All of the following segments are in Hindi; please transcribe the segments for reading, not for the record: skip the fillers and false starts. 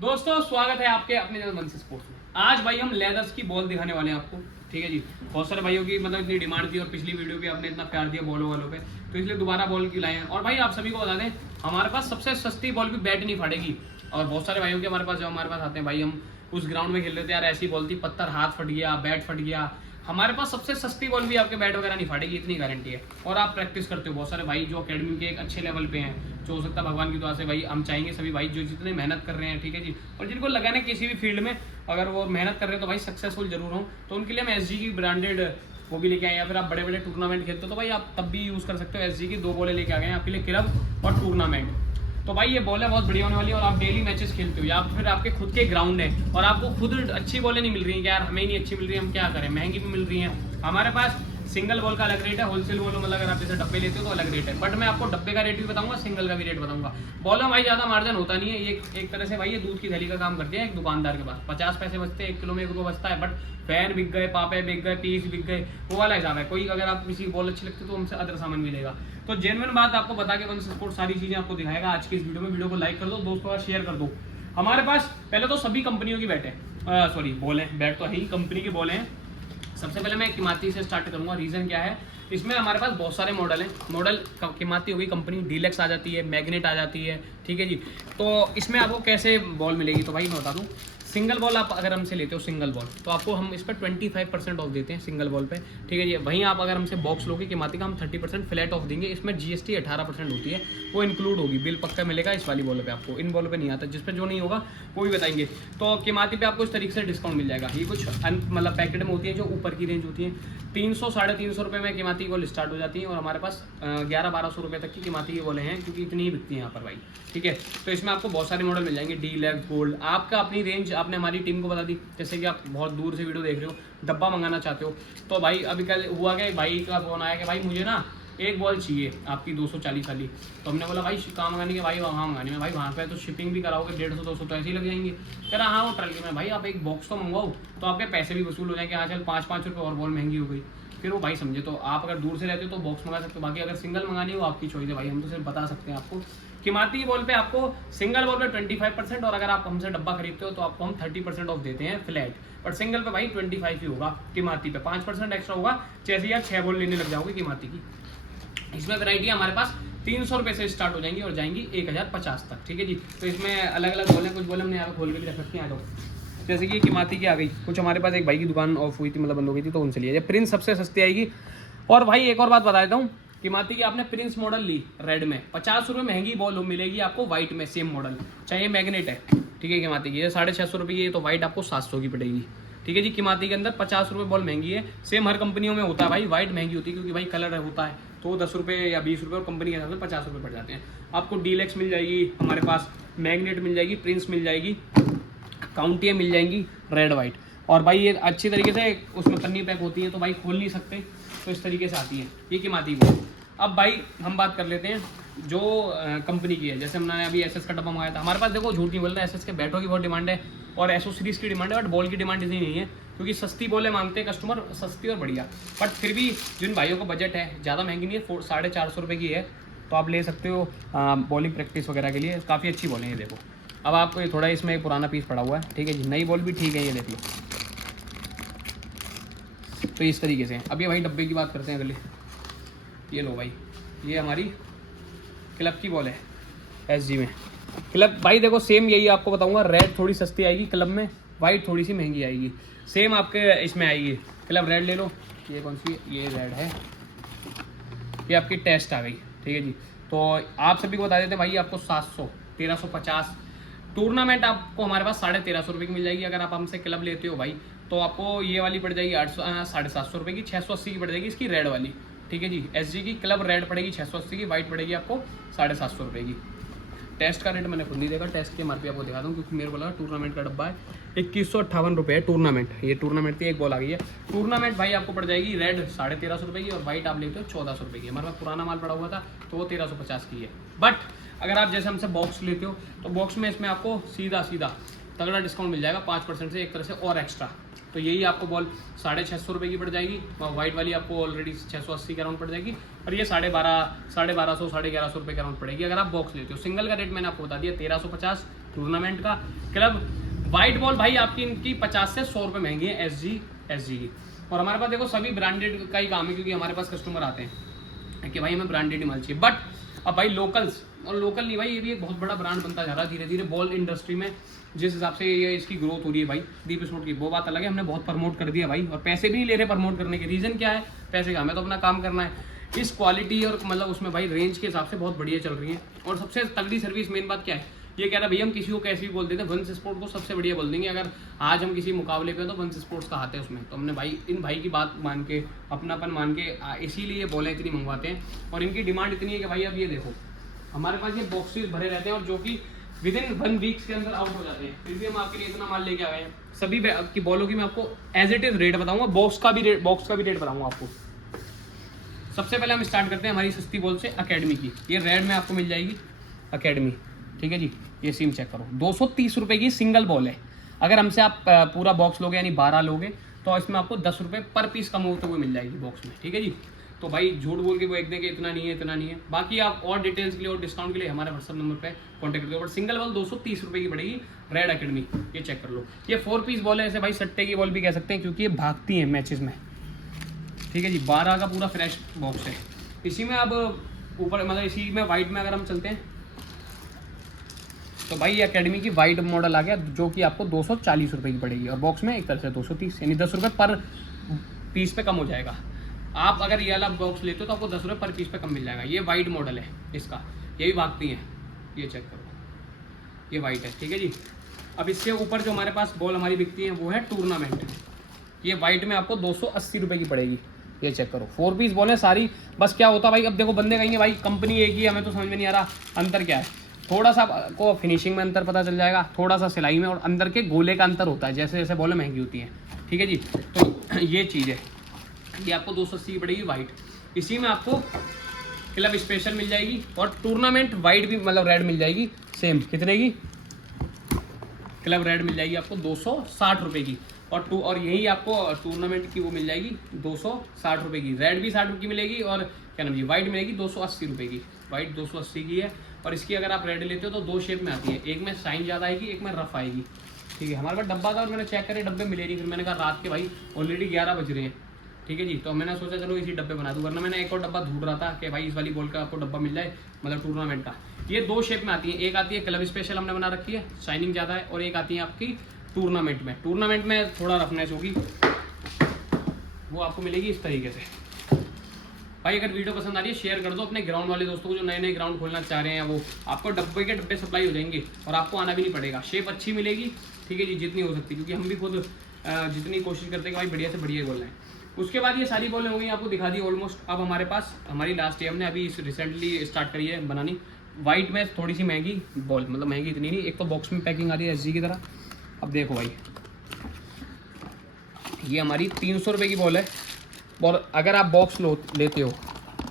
दोस्तों स्वागत है आपके अपने चैनल वंश स्पोर्ट्स में। आज भाई हम लेदर्स की बॉल दिखाने वाले हैं आपको, ठीक है जी। बहुत सारे भाइयों की मतलब इतनी डिमांड थी और पिछली वीडियो भी आपने इतना प्यार दिया बॉलों वालों पे, तो इसलिए दोबारा बॉल की लाए हैं। और भाई आप सभी को बता दें, हमारे पास सबसे सस्ती बॉल भी बैट नहीं फाड़ेगी। और बहुत सारे भाइयों के हमारे पास, जब हमारे पास आते हैं भाई, हम उस ग्राउंड में खेल रहे थे यार, ऐसी बॉल थी, पत्थर हाथ फट गया, बैट फट गया। हमारे पास सबसे सस्ती बॉल भी आपके बैट वगैरह नहीं फाड़ेगी, इतनी गारंटी है। और आप प्रैक्टिस करते हो, बहुत सारे भाई जो अकेडमी के एक अच्छे लेवल पे हैं, जो हो सकता है भगवान की दुआ से भाई हम चाहेंगे सभी भाई जो जितने मेहनत कर रहे हैं, ठीक है जी, और जिनको लगा ना किसी भी फील्ड में अगर वो मेहनत कर रहे हैं तो भाई सक्सेसफुल जरूर हो, तो उनके लिए हम एसजी की ब्रांडेड वो भी लेके आए। या फिर आप बड़े बड़े टूर्नामेंट खेलते हो तो भाई आप तब भी यूज़ कर सकते हो। एसजी की 2 बॉलें लेके आ गए हैं आपके लिए, क्लब और टूर्नामेंट। तो भाई ये बॉल है बहुत बढ़िया होने वाली है। और आप डेली मैचेस खेलते हो या फिर आपके खुद के ग्राउंड है और आपको खुद अच्छी बॉलें नहीं मिल रही हैं, यार हमें ही नहीं अच्छी मिल रही है, हम क्या करें, महंगी भी मिल रही हैं। हमारे पास सिंगल बॉल का अलग रेट है, होलसेल बॉल मतलब अगर आप जैसे डब्बे लेते हो तो अलग रेट है। बट मैं आपको डब्बे का रेट भी बताऊंगा, सिंगल का भी रेट बताऊंगा। बॉल में भाई ज़्यादा मार्जिन होता नहीं है, ये एक तरह से भाई ये दूध की थैली का काम करती है। एक दुकानदार के पास 50 पैसे बचते हैं, 1 किलो में 1 रुपये बचता है। बट फैन बिक गए, पापे बिक गए, पीस बिक गए, वो वाला हिसाब है। कोई अगर आप किसी बॉल अच्छी लगती है तो हमसे अदर सामान मिलेगा। तो जेन्युइन बात आपको बता के वंश स्पोर्ट्स सारी चीज़ें आपको दिखाएगा आज की इस वीडियो में। वीडियो को लाइक कर दो, दोस्तों का शेयर कर दो। हमारे पास पहले तो सभी कंपनियों की बैट है, सॉरी बॉल है, बैट तो है ही, कंपनी की बॉल हैं। सबसे पहले मैं किमाती से स्टार्ट करूंगा। रीज़न क्या है, इसमें हमारे पास बहुत सारे मॉडल हैं। मॉडल किमाती होगी कंपनी, डीलक्स आ जाती है, मैग्नेट आ जाती है, ठीक है जी। तो इसमें आपको कैसे बॉल मिलेगी, तो भाई मैं बता दूं। सिंगल बॉल आप अगर हमसे लेते हो सिंगल बॉल, तो आपको हम इस पर 25% ऑफ देते हैं सिंगल बॉल पे, ठीक है जी। वहीं आप अगर हमसे बॉक्स लोगे किमाती का, हम 30% फ्लैट ऑफ देंगे। इसमें जीएसटी 18% होती है, वो इंक्लूड होगी। बिल पक्का मिलेगा इस वाली बॉल पे आपको, इन बॉल पे नहीं आता। जिस पे जो नहीं होगा वो भी बताएंगे। तो किमाती पे आपको इस तरीके से डिस्काउंट मिल जाएगा। ये कुछ मतलब पैकेट में होती है जो ऊपर की रेंज होती है। 300 साढ़े 300 रुपये में किमाती की बॉल स्टार्ट हो जाती है। और हमारे पास 1100-1200 रुपये तक की किमाती की बॉलें हैं, क्योंकि इतनी ही बिकती हैं यहाँ पर भाई, ठीक है। तो इसमें आपको बहुत सारे मॉडल मिल जाएंगे, डीलक्स, गोल्ड। आपका अपनी रेंज आपने हमारी टीम को बता दी। जैसे कि आप बहुत दूर से वीडियो देख रहे हो, डब्बा मंगाना चाहते हो, तो भाई अभी कल हुआ कि भाई का फोन आया कि भाई मुझे ना एक बॉल चाहिए आपकी 240 वाली। तो हमने बोला भाई कहाँ मंगानी है, भाई वहाँ मंगानी है। भाई वहाँ पे तो शिपिंग भी कराओगे 150-200 तो ऐसे ही लग जाएंगे। कह रहा हाँ वो ट्रल में भाई आप एक बॉक्स तो मंगवाओ, तो आपके पैसे भी वसूल हो जाएंगे। हाँ चल 5-5 रुपये और बॉल महंगी हो गई, फिर वो भाई समझे। तो आप अगर दूर से रहते हो तो बॉक्स मंगा सकते हो, बाकी अगर सिंगल मंगानी हो आपकी चॉइस है भाई, हम तो सिर्फ बता सकते हैं आपको। किमाती बॉल पे आपको सिंगल बॉल पे 25%, और अगर आप हमसे डब्बा खरीदते हो तो आपको हम 30% ऑफ देते हैं फ्लैट। बट सिंगल पे भाई 25 ही होगा, किमाती पे 5% एक्स्ट्रा होगा जैसे ही आप 6 बॉल लेने लग जाओगे किमाती की। इसमें वैरायटी हमारे पास 300 रुपये से स्टार्ट हो जाएंगी और जाएंगी 1050 तक, ठीक है जी। तो इसमें अलग अलग बॉल हैं, कुछ बॉल हमने यहाँ पे खोल के भी रख रखी हैं। आ जाओ, जैसे कि किमाती की आ गई, कुछ हमारे पास एक भाई की दुकान ऑफ हुई थी, मतलब बंद हो गई थी, तो उनसे लिए। प्रिंस सबसे सस्ती आएगी। और भाई एक और बात बता देता हूँ, किमाती की आपने प्रिंस मॉडल ली रेड में, 50 रुपये महंगी बॉल मिलेगी आपको व्हाइट में, सेम मॉडल, चाहे मैग्नेट है, ठीक है। किमाती की 650 रुपये की है, तो व्हाइट आपको 700 की पड़ेगी, ठीक है जी। किमाती के अंदर 50 रुपये बॉल महंगी है, सेम हर कंपनियों में होता है भाई। व्हाइट महंगी होती है क्योंकि भाई कलर होता है, तो 10 रुपये या 20 रुपये, और कंपनी के हिसाब से 50 रुपये पड़ जाते हैं। आपको डीलक्स मिल जाएगी हमारे पास, मैग्नेट मिल जाएगी, प्रिंस मिल जाएगी, काउंटियाँ मिल जाएंगी रेड वाइट। और भाई ये अच्छी तरीके से उसमें पन्नी पैक होती है, तो भाई खोल नहीं सकते, तो इस तरीके से आती है ये किमाती की। अब भाई हम बात कर लेते हैं जो कंपनी की है। जैसे हमने अभी एसएस का डब्बा मंगाया था, हमारे पास देखो झूठ नहीं बोलता, एसएस के बैटों की बहुत डिमांड है और एसओ सीरीज की डिमांड है, बट बॉल की डिमांड इतनी नहीं है, क्योंकि सस्ती बॉलें मांगते हैं कस्टमर, सस्ती और बढ़िया। बट फिर भी जिन भाइयों को बजट है, ज़्यादा महंगी नहीं है, 450 रुपये की है, तो आप ले सकते हो बॉलिंग प्रैक्टिस वगैरह के लिए। काफ़ी अच्छी बॉलें ये देखो। अब आपको थोड़ा इसमें एक पुराना पीस पड़ा हुआ है, ठीक है जी। नई बॉल भी ठीक है, ये देख लो। तो इस तरीके से अब ये भाई डब्बे की बात करते हैं अगले। ये लो भाई, ये हमारी क्लब की बॉल है एसजी में। क्लब भाई देखो सेम यही आपको बताऊंगा, रेड थोड़ी सस्ती आएगी क्लब में, वाइट थोड़ी सी महंगी आएगी, सेम आपके इसमें आएगी। क्लब रेड ले लो, ये कौन सी, ये रेड है, ये आपकी टेस्ट आ गई, ठीक है जी। तो आप सभी को बता देते हैं भाई, आपको 700, 1350 टूर्नामेंट आपको हमारे पास 1350 रुपये की मिल जाएगी। अगर आप हमसे क्लब लेते हो भाई, तो आपको ये वाली पड़ जाएगी 750 रुपये की, 680 की पड़ जाएगी इसकी रेड वाली, ठीक है जी। एसजी की क्लब रेड पड़ेगी 680 की, वाइट पड़ेगी आपको 750 रुपये की। टेस्ट का रेट मैंने खुद नहीं देखा, टेस्ट के एमआरपी आपको दिखा दूँ, क्योंकि मेरे को लगा टूर्नामेंट का डब्बा है। 2158 रुपये है टूर्नामेंट, ये टूर्नामेंट थी, एक बॉल आ गई है। टूर्नामेंट भाई आपको पड़ जाएगी रेड 1350 रुपये की, और वाइट आप लेते हो 1400 रुपये की। हमारे पास पुराना माल पड़ा हुआ था तो वो 1350 की है। बट अगर आप जैसे हमसे बॉक्स लेते हो, तो बॉक्स में इसमें आपको सीधा तगड़ा डिस्काउंट मिल जाएगा 5% से, एक तरह से और एक्स्ट्रा। तो यही आपको बॉल 650 रुपये की पड़ जाएगी, और वाइट वाली आपको ऑलरेडी 680 के अराउंड पड़ जाएगी, और ये 1250, 1150 रुपये के अराउंड पड़ेगी अगर आप बॉक्स लेते हो। सिंगल का रेट मैंने आपको बता दिया 1350, टूर्नामेंट का क्लब। वाइट बॉल भाई आपकी इनकी 50 से 100 रुपये महंगी है एस जी की। और हमारे पास देखो सभी ब्रांडेड का ही काम है, क्योंकि हमारे पास कस्टमर आते हैं कि भाई हमें ब्रांडेड ही माल चाहिए। बट अब भाई लोकल्स और लोकल नहीं भाई, ये भी एक बहुत बड़ा ब्रांड बनता जा रहा है धीरे धीरे बॉल इंडस्ट्री में। जिस हिसाब से ये इसकी ग्रोथ हो रही है भाई दीप स्पोर्ट की, वो बात अलग है। हमने बहुत प्रमोट कर दिया भाई, और पैसे भी नहीं ले रहे प्रमोट करने के। रीज़न क्या है? पैसे का, हमें तो अपना काम करना है। इस क्वालिटी और मतलब उसमें भाई रेंज के हिसाब से बहुत बढ़िया चल रही है। और सबसे तगड़ी सर्विस मेन बात क्या है, ये कह रहा भैया हम किसी को कैसे भी बोल देते हैं, वंश स्पोर्ट को सबसे बढ़िया बोल देंगे। अगर आज हम किसी मुकाबले पे तो वंश स्पोर्ट्स का हाथ है उसमें। तो हमने भाई इन भाई की बात मान के, अपनापन मान के, इसीलिए बोले इतनी मंगवाते हैं। और इनकी डिमांड इतनी है कि भाई अब ये देखो हमारे पास ये बॉक्सेस भरे रहते हैं, और जो कि विद इन 1 वीक्स के अंदर आउट हो जाते हैं। फिर भी हम आपके लिए इतना माल लेके आ गए हैं। सभी की बॉलों की मैं आपको एज इट इज रेट बताऊंगा, बॉक्स का भी रेट बताऊंगा आपको। सबसे पहले हम स्टार्ट करते हैं हमारी सस्ती बॉल से, अकेडमी की। ये रेड में आपको मिल जाएगी अकेडमी, ठीक है जी। ये सीम चेक करो, 230 रुपये की सिंगल बॉल है। अगर हमसे आप पूरा बॉक्स लोगे यानी 12 लोगे तो इसमें आपको 10 रुपये पर पीस कम होते हुए मिल जाएगी बॉक्स में, ठीक है जी। तो भाई झूठ बोल के वो एक देंगे इतना नहीं है। बाकी आप और डिटेल्स के लिए और डिस्काउंट के लिए हमारे व्हाट्सअप नंबर पे कॉन्टैक्ट करो। बट सिंगल बॉल 230 रुपये की पड़ेगी रेड अकेडमी, ये चेक कर लो। ये 4 पीस बॉल है, ऐसे भाई सट्टे की बॉल भी कह सकते हैं, क्योंकि ये भागती हैं मैचेस में, ठीक है जी। 12 का पूरा फ्रेश बॉक्स है। इसी में अब ऊपर मतलब इसी में वाइट में अगर हम चलते हैं तो भाई ये अकेडमी की वाइट मॉडल आ गया, जो कि आपको 240 रुपये की पड़ेगी। और बॉक्स में एक तरह से 230, यानी 10 रुपये पर पीस पे कम हो जाएगा। आप अगर ये वाला बॉक्स लेते हो तो आपको 10 रुपये पर पीस पे कम मिल जाएगा। ये वाइट मॉडल है इसका, ये भी भागती हैं, ये चेक करो, ये वाइट है, ठीक है जी। अब इससे ऊपर जो हमारे पास बॉल हमारी बिकती है वो है टूर्नामेंट। ये वाइट में आपको 280 रुपये की पड़ेगी, ये चेक करो। 4 पीस बॉल है सारी। बस क्या होता है भाई, अब देखो बंदे कहेंगे भाई कंपनी एक ही, हमें तो समझ में नहीं आ रहा अंतर क्या है। थोड़ा सा आपको फिनिशिंग में अंतर पता चल जाएगा, थोड़ा सा सिलाई में, और अंदर के गोले का अंतर होता है, जैसे जैसे बॉलें महंगी होती हैं, ठीक है जी। तो ये चीज़ है, ये आपको 280 की पड़ेगी वाइट। इसी में आपको क्लब स्पेशल मिल जाएगी, और टूर्नामेंट वाइट भी मतलब रेड मिल जाएगी सेम। कितने की? क्लब रेड मिल जाएगी आपको 260 रुपये की, और यही आपको टूर्नामेंट की वो मिल जाएगी 260 रुपये की। रेड भी 60 रुपये की मिलेगी, और क्या नाम जी वाइट मिलेगी 280 रुपये की। वाइट 280 की है। और इसकी अगर आप रेड लेते हो तो 2 शेप में आती है, एक में शाइन ज़्यादा आएगी, एक में रफ आएगी, ठीक है। हमारे पास डब्बा था और मैंने चेक करे डब्बे मिले नहीं, फिर मैंने कहा रात के भाई ऑलरेडी 11 बज रहे हैं, ठीक है जी। तो मैंने सोचा चलो इसी डब्बे बना दूँ, वरना मैंने एक और डब्बा ढूंढ रहा था कि भाई इस वाली बॉल का आपको डब्बा मिल जाए, मतलब टूर्नामेंट का। ये 2 शेप में आती है, एक आती है क्लब स्पेशल हमने बना रखी है, शाइनिंग ज़्यादा है, और एक आती है आपकी टूर्नामेंट में थोड़ा रफनेस होगी, वो आपको मिलेगी इस तरीके से। भाई अगर वीडियो पसंद आ रही है शेयर कर दो अपने ग्राउंड वाले दोस्तों को, जो नए नए ग्राउंड खोलना चाह रहे हैं। वो आपको डब्बे के डब्बे सप्लाई हो जाएंगे, और आपको आना भी नहीं पड़ेगा। शेप अच्छी मिलेगी, ठीक है जी, जितनी हो सकती है, क्योंकि हम भी खुद जितनी कोशिश करते हैं कि भाई बढ़िया से बढ़िया बोल रहे हैं। उसके बाद ये सारी बॉलें हो गई, आपको दिखा दी ऑलमोस्ट। अब हमारे पास हमारी लास्ट ईयर हमने अभी रिसेंटली स्टार्ट करी है बनानी वाइट में, थोड़ी सी महंगी बॉल, मतलब महंगी इतनी नहीं। एक तो बॉक्स में पैकिंग आ रही है एसजी की तरह। अब देखो भाई ये हमारी 300 रुपये की बॉल है, और अगर आप बॉक्स लेते हो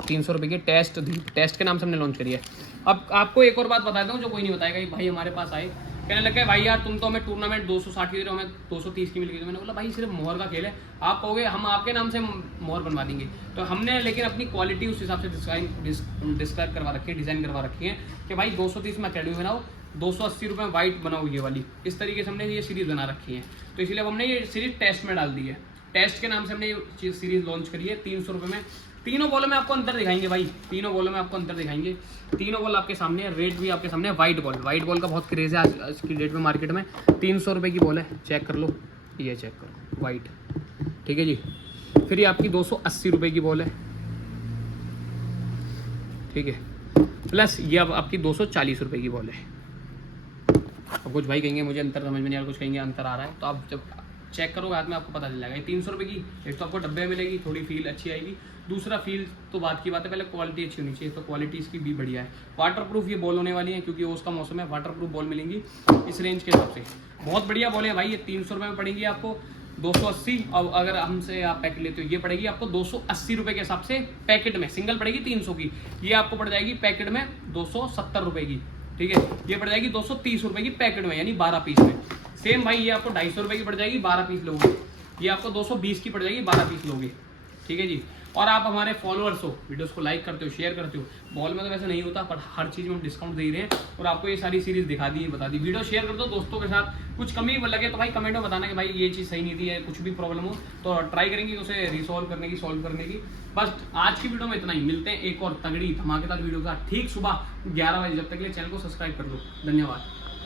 300 रुपये की, टेस्ट के नाम से हमने लॉन्च करी है। अब आपको एक और बात बताता हूँ जो कोई नहीं बताएगा, भाई हमारे पास आए कहने लगे भाई यार तुम तो हमें टूर्नामेंट 260 की दे रहे हो, हमें 230 की मिल गई। तो मैंने बोला भाई सिर्फ मोहर का खेल है, आप कहोगे हम आपके नाम से मोहर बनवा देंगे। तो हमने लेकिन अपनी क्वालिटी उस हिसाब से डिस्क्राइब करवा रखी है, डिज़ाइन करवा रखी है कि भाई 230 में अकेडमी बनाओ, 280 रुपये में वाइट बनाओ ये वाली। इस तरीके से हमने ये सीरीज़ बना रखी है। तो इसलिए अब हमने ये सीरीज़ टेस्ट में डाल दी है, टेस्ट के नाम से हमने ये सीरीज़ लॉन्च करी है 300 रुपये में। तीनों बॉलों में आपको अंतर दिखाएंगे भाई, तीनों बॉलों में आपको अंतर दिखाएंगे। तीनों बॉल आपके सामने है, रेट भी आपके सामने है। वाइट बॉल का बहुत क्रेज़ है आज की डेट में मार्केट में। 300 रुपये की बॉल है, चेक कर लो, ये चेक करो वाइट, ठीक है जी। फिर ये आपकी 280 रुपये की बॉल है, ठीक है, प्लस ये अब आपकी 240 रुपये की बॉल है। अब कुछ भाई कहेंगे मुझे अंतर समझ में नहीं आ रहा, कुछ कहेंगे अंतर आ रहा है, तो आप जब चेक करोगे हाथ में आपको पता चल जाएगा। ये 300 रुपये की, एक तो आपको डब्बे में मिलेगी, थोड़ी फील अच्छी आएगी। दूसरा फील तो बात की बात है, पहले क्वालिटी अच्छी होनी चाहिए, तो क्वालिटी इसकी भी बढ़िया है। वाटरप्रूफ ये बॉल होने वाली है, क्योंकि उसका मौसम है, वाटरप्रूफ बॉल मिलेंगी इस रेंज के हिसाब से। बहुत बढ़िया बॉल है भाई। ये 300 रुपये में पड़ेगी आपको 280, और अगर हमसे आप पैकेट लेते हो ये पड़ेगी आपको 280 रुपये के हिसाब से पैकेट में। सिंगल पड़ेगी 300 की, ये आपको पड़ जाएगी पैकेट में 270 रुपये की, ठीक है। ये पड़ जाएगी 230 रुपये की पैकेट में, यानी 12 पीस में। सेम भाई ये आपको 250 रुपये की पड़ जाएगी 12 पीस लोगे। ये आपको 220 की पड़ जाएगी 12 पीस लोगे, ठीक है जी। और आप हमारे फॉलोअर्स हो, वीडियोस को लाइक करते हो, शेयर करते हो। बॉल में तो वैसे नहीं होता, पर हर चीज़ में हम डिस्काउंट दे रहे हैं और आपको ये सारी सीरीज दिखा दी, बता दी। वीडियो शेयर कर दो दोस्तों के साथ। कुछ कमी लगे तो भाई कमेंट में बताना कि भाई ये चीज़ सही नहीं थी है, कुछ भी प्रॉब्लम हो तो ट्राई करेंगे उसे रिसॉल्व करने की, सॉल्व करने की। बस आज की वीडियो में इतना ही। मिलते हैं एक और तगड़ी धमाकेदार वीडियो का ठीक सुबह 11 बजे। जब तक के लिए चैनल को सब्सक्राइब कर लो। धन्यवाद।